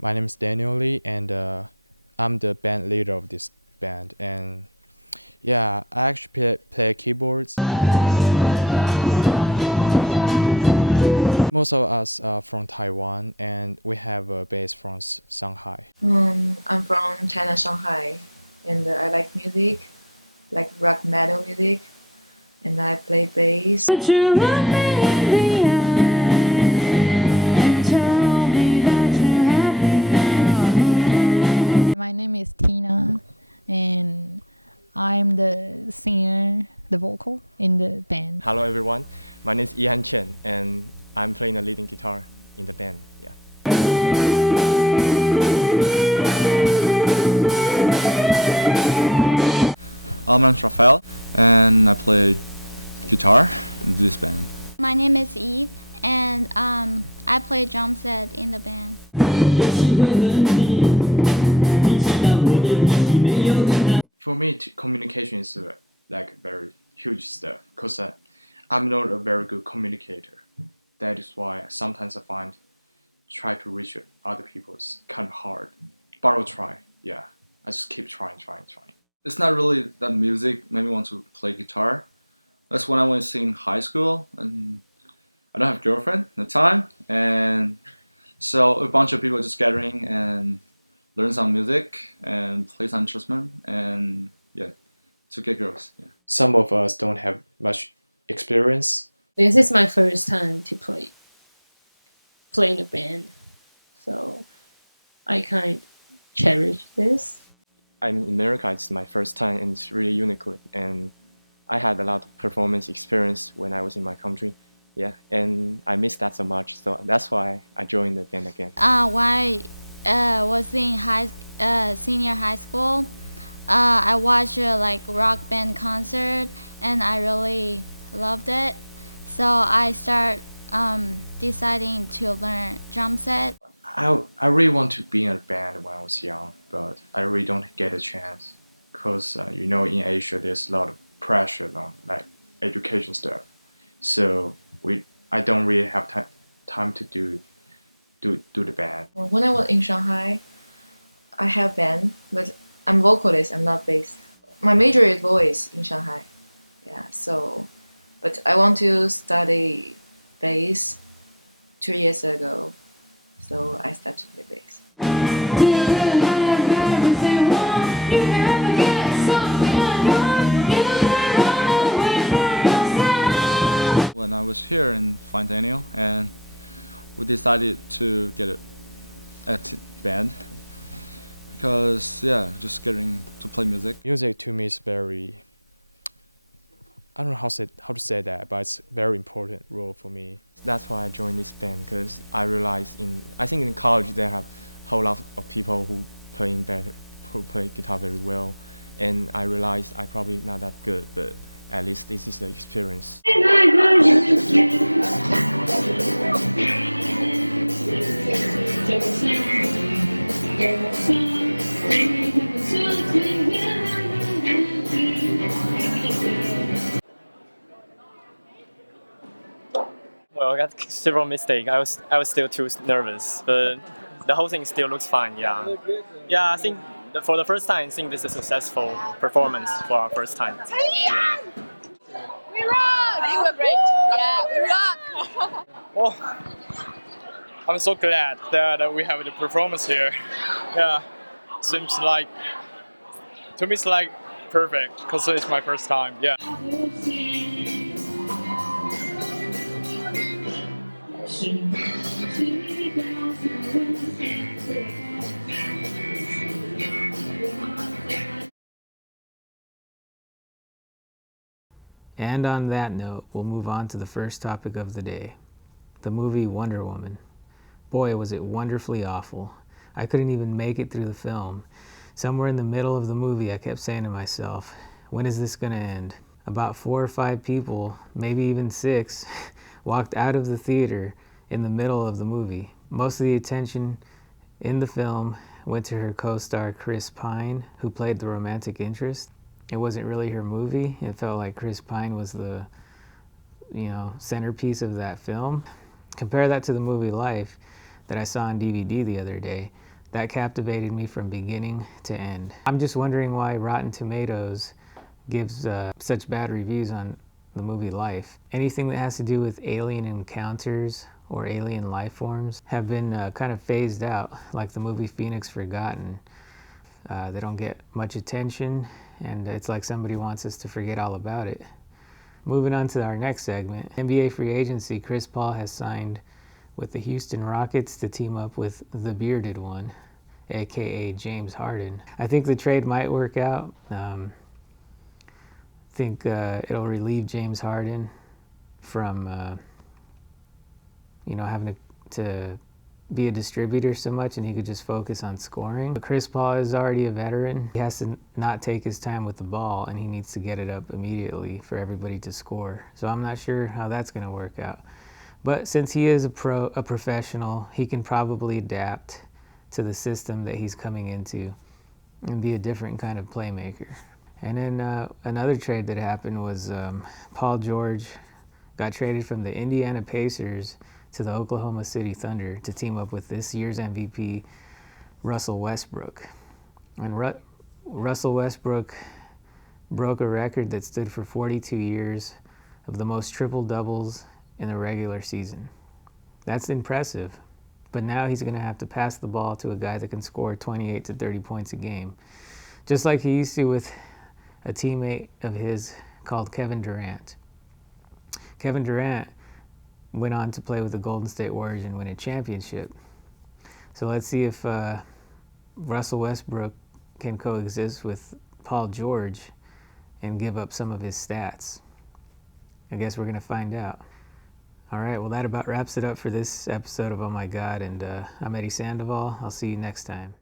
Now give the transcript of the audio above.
My name is Daniel Lee, and I'm the band leader of this band. And yeah, I actually play keyboards. Most of us are from Taiwan, and we have a base from Shanghai. I'm from China, Shanghai, and I like music, like rock metal music, and I play bass. My name is Tina, and I'm the singer, the vocal in the band. Hello everyone, my name is Ihan Chen, and I'm playing the leading guitar in the band. Yeah. My name's Rafael, and I play guitar in this band. My name is Eve, and I play drum set in the band. For me, communication is like very huge stuff, because I'm not a very good communicator. That is why sometimes I find try to reach other people is kind of hard. But I'll try. Yeah, I just keep trying. It's not really that music made me want to play guitar. That's when I was in high school, and I don't have a girlfriend at the time, and so a bunch of people just gathering and learn some music and play some instrument, and yeah, to get girls. Yeah. Some of us don't have much experience. This is my first time to play in a band, so I kind of cherish this. I'm in America, it's my first time, and it's really unique. And I had a lot of performance experience when I was in my country. Yeah, and I miss that so much, so that's why I joined the band again. When I was in senior high school, I watched a rock band concert, and I really loved it. So I start deciding to learn drum set. I really want to be in a band when I was young, but I really don't get a chance, because in Asia there's a lot of pressure on education stuff. So I don't really have time to do the band. When I was in Shanghai, I have band, but I'm vocalist, I'm not bass. My major is voice in Shanghai. Yeah, so, but I want to study bass 2 years ago, so I started to play bass. When I was here in Find Daniel, and we decided to get a band because just getting to play music. Music to me is very, I don't know how to say that, but it's a very important role for me. That's why I joined this band, because I realized I think in college there have a whole lot of people who play guitar very well, and I realized I probably not that good, but at least this is the experience. Well, I got several mistakes. I was still too nervous, but the whole thing still looks fine. Yeah, I think for the first time, I think this is a successful performance for our first time. Yeah. We rock! You were great. Yeah, we rock. Oh, I'm so glad that we have the performance here. Yeah, seems like to me it's like perfect, because it's my first time. Yeah. And on that note, we'll move on to the first topic of the day, the movie Wonder Woman. Boy, was it wonderfully awful. I couldn't even make it through the film. Somewhere in the middle of the movie, I kept saying to myself, when is this going to end? About 4 or 5 people, maybe even 6, walked out of the theater in the middle of the movie. Most of the attention in the film went to her co-star Chris Pine, who played the romantic interest. It wasn't really her movie. It felt like Chris Pine was the, centerpiece of that film. Compare that to the movie Life that I saw on DVD the other day. That captivated me from beginning to end. I'm just wondering why Rotten Tomatoes gives such bad reviews on the movie Life. Anything that has to do with alien encounters or alien life forms have been kind of phased out, like the movie Phoenix Forgotten. They don't get much attention, and it's like somebody wants us to forget all about it. Moving on to our next segment, NBA free agency, Chris Paul has signed with the Houston Rockets to team up with the Bearded One, aka James Harden. I think the trade might work out. I think it'll relieve James Harden from having to be a distributor so much, and he could just focus on scoring. But Chris Paul is already a veteran. He has to not take his time with the ball, and he needs to get it up immediately for everybody to score. So I'm not sure how that's going to work out. But since he is a professional, he can probably adapt to the system that he's coming into and be a different kind of playmaker. And then another trade that happened was Paul George got traded from the Indiana Pacers to the Oklahoma City Thunder to team up with this year's MVP, Russell Westbrook. And Russell Westbrook broke a record that stood for 42 years of the most triple-doubles in the regular season. That's impressive. But now he's going to have to pass the ball to a guy that can score 28 to 30 points a game, just like he used to with a teammate of his called Kevin Durant. Kevin Durant went on to play with the Golden State Warriors and win a championship. So let's see if Russell Westbrook can coexist with Paul George and give up some of his stats. I guess we're going to find out. All right, well, that about wraps it up for this episode of Oh My God, and I'm Eddie Sandoval. I'll see you next time.